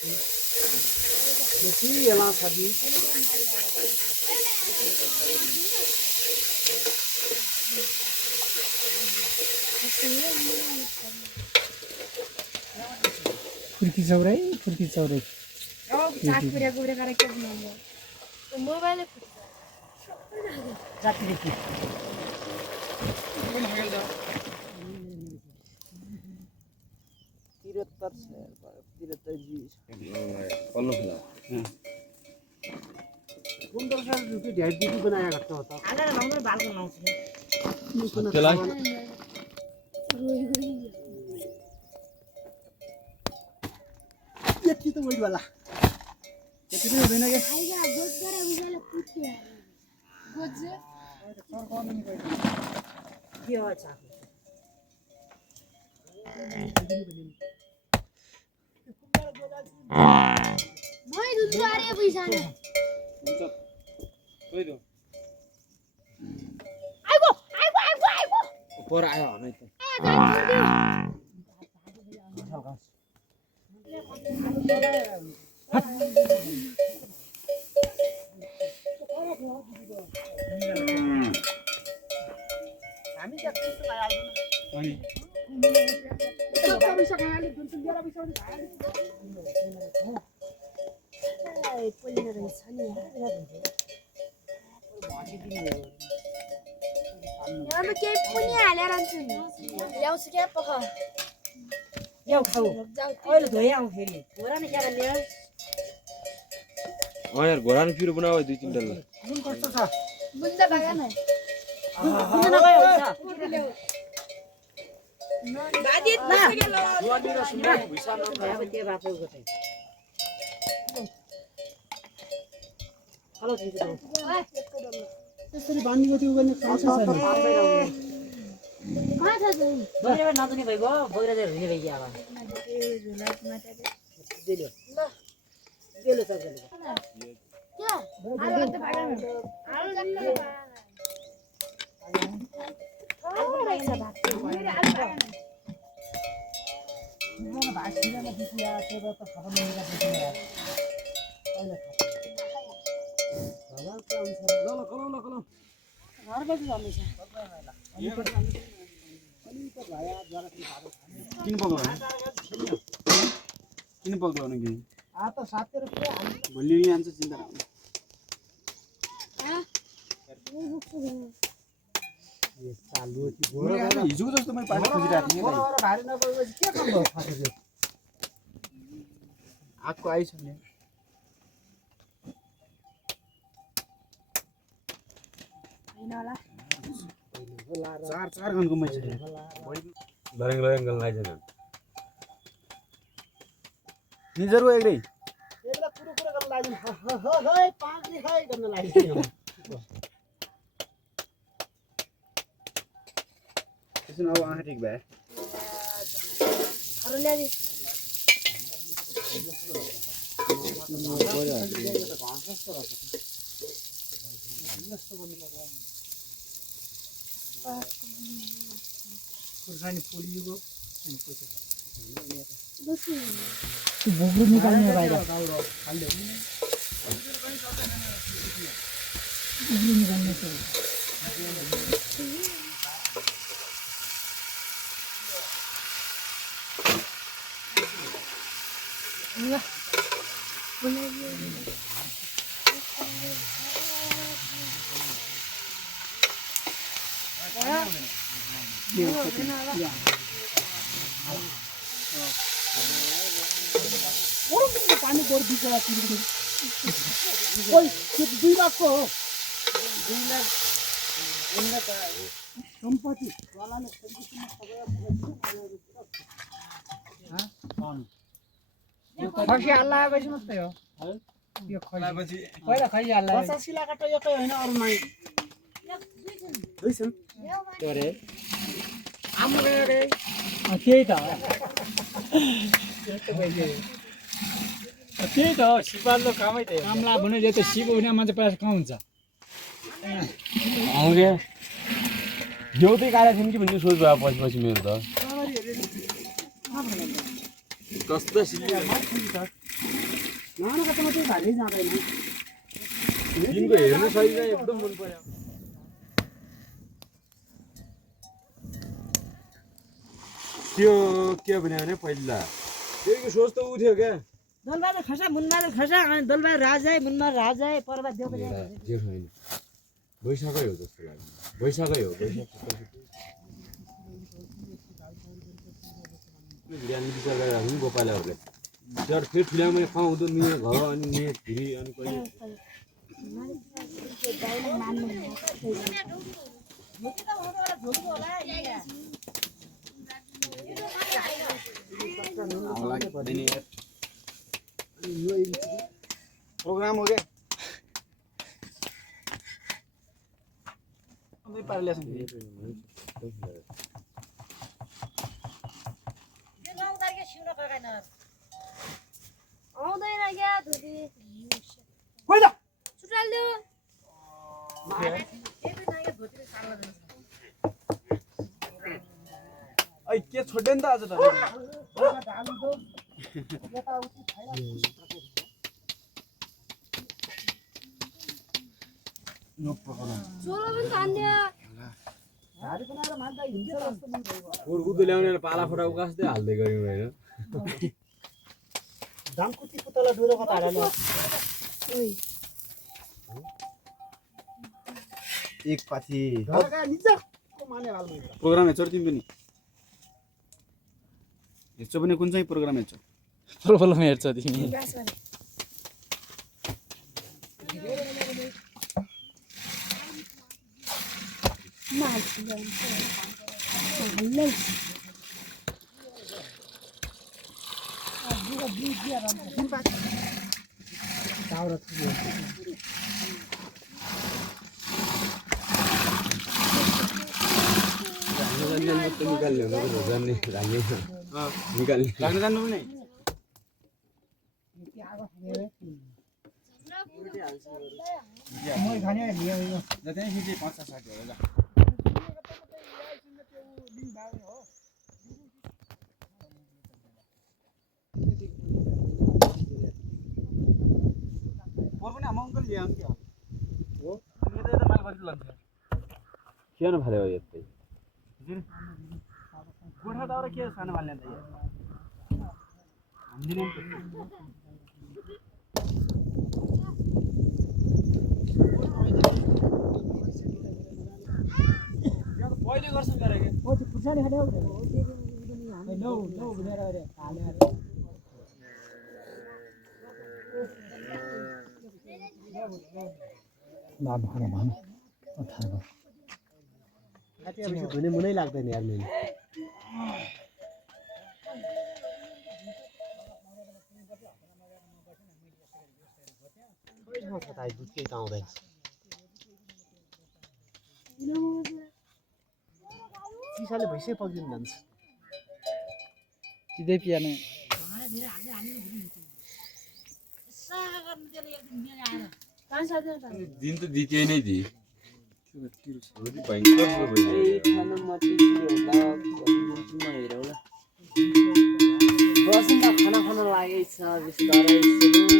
Mesti elang sabi. Furki saurai. Oh, cak pura kara kya बनाऊंगा? तो mobile Jati deki. Tirattar ji. पल्लो खेला Bundar sir rupi ढाई दीदी बनाया करता होता. आना ना मम्मी बाल को नाउस चला ये की तो वही वाला. यति नै हुँदैन के आइगा गोज करा बिजाले पुत्ते गोज के हो चाक. मैं दूध आरे पैसा ने हुन्छ कोइ दो आइगो पर आयो हनै त हामी जति त आइदैन. अनि सब पैसा खाले जुन लिएर पैसा नि खाले. ए पोलिन रहेछ नि यहाँ म केही पनि हालेर आन्छु नि ल्याउँछु के पख याउ खाऊ. अहिले धोइ आउँ फेरि. घोरा नि क्या ल्याउ यार घोडा नि फिर बनाऊ दुई तीन डल्ला जुन कस्तो छ. बुन्दा बागा न बुझ्न नगए हुन्छ. बाजी ना. जुवानी र सुन्दा भुइसा अब त्यो बाटो गथे. हेलो दिदी. त्यसरी बान्दिको त्यो गर्ने खान्छ छैन. कहाँ छ त बहिरा नदुनी भइगयो. बहिरा चाहिँ हुने भइगयो अब. देल्यो. ल. देल्यो त देल्यो. क्या आलु त बागा न आलु जक्क आलु रहेछ भात मेरो आलु बागा न जुन भात छिरेर दिया त्यो त खबर नमिला दिया. अहिले खबर के अनुसार ल घर बजे जानु छ. अनि त भाया द्वारा के भाडो किन पकाउने किन पकाउने कि आ त 7 रुपैयाँ हामी भोलि आन्छ चिन्ता नगर्नु यो चालु कि हिजोको जस्तो मैले पानी खोजिरहेको थिएँ बडा भारी नभएपछि के काम भयो फाटेको. आगको आइस नि हैन होला चार गनको मैछ लरेङ गन लाइदैन निजर गयो एकरै एकला पुरो गर्न लागि हे पाँच दिखाइ गर्न लागि. त्यसो अब आँखा ठिक भए अरु ल्यादि खुर्सानी पोलिएको अनि पछि बसु भुग्रु निकाल्ने बाहिर भुग्रु निकाल्ने छ. पानी बोर बिचरा तिर्नु. ओइ त्यो 2 लाखको हो. 2 लाख सम्पत्ति वालाले सम्पत्तिमा खसी हाल्ला आएपछि मात्रै हो. यो खसी पहिला खसी हाल्ला 85 लाख त एकै होइन अरु नै दुई छन्. अरे आमु गयो रे. त्यही त त्यही त हो सिपालको कामै त्यही कामला भने जे त सिप हुने मान्छे प्रायः कहाँ हुन्छ आउँगे देउतै काले थिइन् कि भन्ने सोच भयो पछि मेरो त कस्तो सिल्ली नानाको त मात्रै भारी जाँदैन दिनको हेर्नु सही चाहिँ एकदम मन पर्यो त्यो के भने पहिला त्यो सोच त उठ्यो क्या दलबहादुर खसा मुनबहादुर खसा अनि दलबहादुर राजा मुनबहादुर राजा पर्वत देव जेठ होइन वैशाखै हो जस्तो लाग्यो वैशाखै हो बिहान विचार गरेर हामी गोपालहरूले तर फेरि ठुल्यामै खुवाउँदो नियो घर अनि नियो फेरि अनि कहिले प्रोग्राम हो गया नहीं पारले आउँदैन क्या धुरी होइन छुटाल्यो ऐ के छोड्दैन त आज त नो प्रब्लम चोलो पनि तान्दियो भारी बनाएर मान्दा हिँड्छ जस्तो मन भयो उर्कुदो ल्याउने पाला फटा उकास्दै हाल्दै गयौँ होइन दामकुती पुतला डोरो कता हाल्नु एक पाथी घरका निजको माने हाल्नु प्रोग्राम हेर्छौ तिमी पनि हेर्छौ भने कुन चाहिँ प्रोग्राम हेर्छौ प्रोग्राम हेर्छौ तिमी निकाल्ने जान्ने निकाल्ने लाग्न जान्नु पनि म खाने लियो जति नै खिचे 50-60 हो ल पोर पनि हाम्रो अङ्कल ल्याउँ के हो तिमीले त यता माल कति लान्छ किन फाल्यो यतै गोठा दाउरा के सानो माल ल्याउँदा हामीले पहिले गर्छौँ गरे के ओ त्यो खुर्सानी खाने हो नो नो भनेर अरे हालेर बाबा खाना भन अथाको चाहिँ धुने मुनै लाग्दैन यार मैले दुधकै त आउँदैन चिसाले भैँसै पक्रिनु जान्छ सिधै पियानो दिन त द्वितीय नै दिए भयङ्कर खाना खान लागेछ बिस्तारै